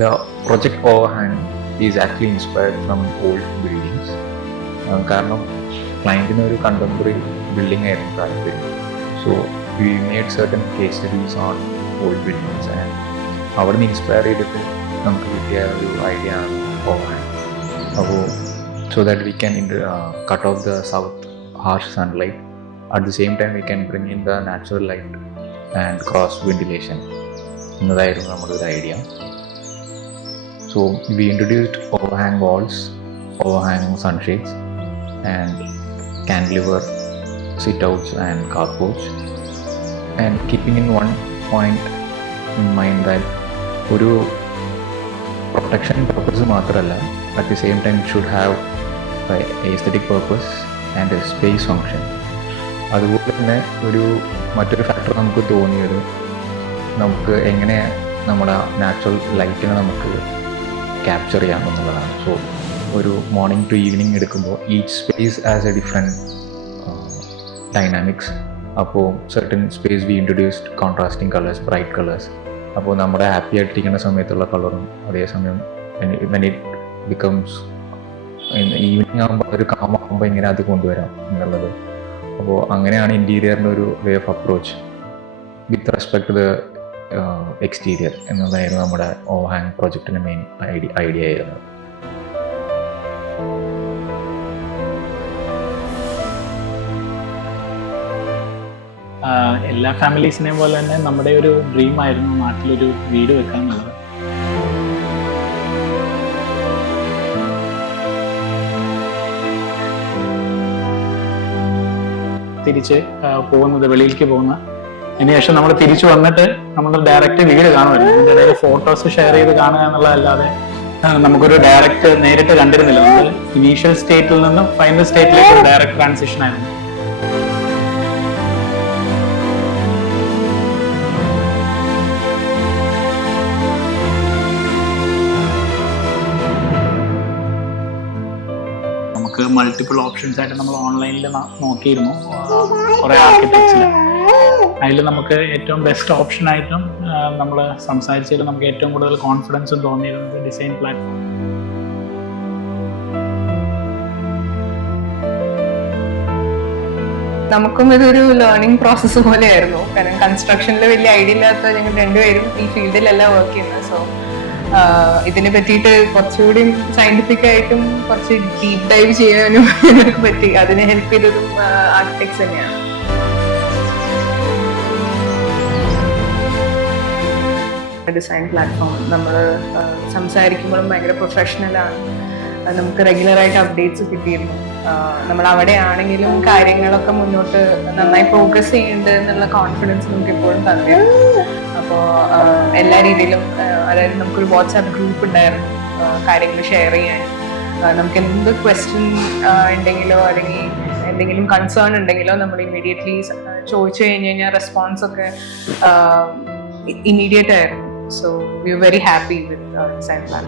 The project overhang is actually inspired from old buildings. കാരണം ക്ലയൻറ്റിന് ഒരു contemporary building ആയിരുന്നു താല്പര്യം. So we made certain case studies on old buildings and അവിടെ നിന്ന് inspire ചെയ്തിട്ട് നമുക്ക് കിട്ടിയ ഒരു ഐഡിയ ആണ് ഓവർഹാങ്. അപ്പോൾ so that we can cut off the south harsh sunlight. At the same time we can bring in the natural light and cross ventilation എന്നതായിരുന്നു നമ്മുടെ ഒരു idea. So we introduced overhang walls, overhang sunshades and cantilever sit-outs and carporch, and keeping in one point in mind that ഒരു protection purpose മാത്രമല്ല, at the same time it should have aesthetic purpose and a space function. അതുപോലെ തന്നെ മറ്റൊരു factor നമുക്ക് തോന്നിയത് നമുക്ക് എങ്ങനെ നമ്മുടെ നാച്ചുറൽ ലൈറ്റിനെ നമുക്ക് ക്യാപ്ചർ ചെയ്യാം എന്നുള്ളതാണ്. സോ ഒരു മോർണിംഗ് ടു ഈവനിങ് എടുക്കുമ്പോൾ each space as a different dynamics. അപ്പോൾ certain space we introduced contrasting colours, bright colours. അപ്പോൾ നമ്മുടെ ഹാപ്പി ആയിട്ടിരിക്കുന്ന സമയത്തുള്ള കളറും അതേസമയം വെൻ ഇറ്റ് ബിക്കംസ് ഈവനിങ് ആകുമ്പോൾ ഒരു കാമാകുമ്പോൾ എങ്ങനെ അത് കൊണ്ടുവരാം എന്നുള്ളത്. അപ്പോൾ അങ്ങനെയാണ് ഇൻറ്റീരിയറിൻ്റെ ഒരു way of approach with respect to the exterior എന്നതായിരുന്നു നമ്മുടെ ഓവർഹാങ് പ്രോജക്റ്റിൻ്റെ മെയിൻ ഐഡിയ ആയിരുന്നത്. എല്ലാ ഫാമിലീസിനെയും പോലെ തന്നെ നമ്മുടെ ഒരു ഡ്രീം ആയിരുന്നു നാട്ടിലൊരു വീട് വെക്കാൻ എന്നുള്ളത്. തിരിച്ച് വെളിയിലേക്ക് പോകുന്ന അതിനുശേഷം നമ്മൾ തിരിച്ചു വന്നിട്ട് നമ്മൾ ഡയറക്റ്റ് വീട് കാണുമായിരുന്നു. അതിൻ്റെ ഇടയിൽ ഫോട്ടോസ് ഷെയർ ചെയ്ത് കാണുക എന്നുള്ളതല്ലാതെ നമുക്കൊരു ഡയറക്റ്റ് നേരിട്ട് കണ്ടിരുന്നില്ല. നമ്മൾ ഇനീഷ്യൽ സ്റ്റേറ്റിൽ നിന്നും ഫൈനൽ സ്റ്റേറ്റിലേക്ക് ഒരു ഡയറക്റ്റ് ട്രാൻസിഷൻ ആയിരുന്നു. മൾട്ടിപ്പിൾ ഓപ്ഷൻസ് ആയിട്ട് നമ്മൾ ഓൺലൈനിൽ നോക്കിയിരുന്നു കുറേ ആർക്കിടെക്ട്സിൽ. അതിൽ നമുക്ക് ഏറ്റവും ബെസ്റ്റ് ഓപ്ഷൻ ആയിട്ടും നമ്മൾ സംസാരിച്ചതിൽ നമുക്ക് ഏറ്റവും കൂടുതൽ കോൺഫിഡൻസും തോന്നിയിരുന്നത് ഡിസൈൻ പ്ലാറ്റ്ഫോം. നമുക്കും ഇതൊരു ലേണിംഗ് പ്രോസസ്സ് പോലെയായിരുന്നു. കാരണം കൺസ്ട്രക്ഷനിൽ വലിയ ഐഡിയ ഇല്ലാത്ത ഞങ്ങൾ രണ്ടുപേരും ഈ ഫീൽഡിലല്ല വർക്ക് ചെയ്യുന്നത്. സോ ഇതിനെ പറ്റിയിട്ട് കുറച്ചുകൂടി സയന്റിഫിക് ആയിട്ടും കുറച്ച് ഡീപ് ഡൈവ് ചെയ്യാനും ഞങ്ങൾക്ക് പറ്റി. അതിനെ ഹെൽപ്പ് ചെയ്തതും ആർക്കിടെക്ട്സ് തന്നെയാണ്. ഡിസൈൻ പ്ലാറ്റ്ഫോം നമ്മൾ സംസാരിക്കുമ്പോഴും ഭയങ്കര പ്രൊഫഷണലാണ്. നമുക്ക് റെഗുലറായിട്ട് അപ്ഡേറ്റ്സ് കിട്ടിയിരുന്നു. നമ്മൾ അവിടെ ആണെങ്കിലും കാര്യങ്ങളൊക്കെ മുന്നോട്ട് നന്നായി പ്രോഗ്രസ് ചെയ്യുന്നുണ്ട് എന്നുള്ള കോൺഫിഡൻസ് നമുക്ക് എപ്പോഴും തന്നിരുന്നു. അപ്പോൾ എല്ലാ രീതിയിലും അതായത് നമുക്കൊരു വാട്സാപ്പ് ഗ്രൂപ്പ് ഉണ്ടായിരുന്നു കാര്യങ്ങൾ ഷെയർ ചെയ്യാൻ. നമുക്ക് എന്ത് ക്വസ്റ്റ്യൻ ഉണ്ടെങ്കിലോ അല്ലെങ്കിൽ എന്തെങ്കിലും കൺസേൺ ഉണ്ടെങ്കിലോ നമ്മൾ ഇമ്മീഡിയറ്റ്ലി ചോദിച്ചു കഴിഞ്ഞ് കഴിഞ്ഞാൽ റെസ്പോൺസ് ഒക്കെ ഇമ്മീഡിയറ്റ് ആയിരുന്നു. So we are very happy with design plan.